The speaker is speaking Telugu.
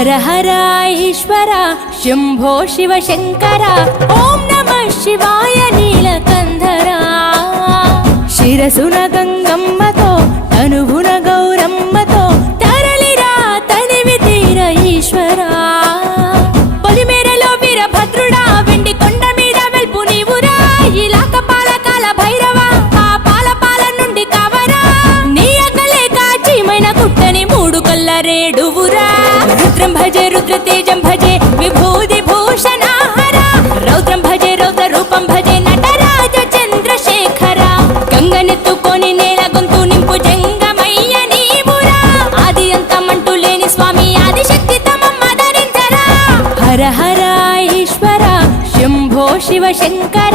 హర హర ఈశ్వర శంభో శివ శంకర ఓం నమః శివాయ నీలకంధరా శిరసున గంగమ్మతో తనువున గౌరమ్మతో తరలిరా తనివి తీర ఈశ్వరా పొలిమేరలో వీరభద్రుడా వెండి కొండ మీద వెల్పు నీవురా ఇలాక పాలకాల భైరవ ఆ పాల నుండి కావరా నీ అక్కలే కాచిమైన కుట్టని మూడు కల్ల రేడువురా రుద్రం భజే రుద్ర తేజం భజే విభూది భూషణ హర రౌద్రం భజే రౌద్ర రూపం భజే నటరాజ చంద్రశేఖర గంగనెత్తుకొని నేల గొంతు నింపు జంగమయ్య నీవురా ఆది అంతమంటూ లేని స్వామి ఆదిశక్తి తమమ్మ ధరించరా హర హర ఈశ్వర శంభో శివ శంకర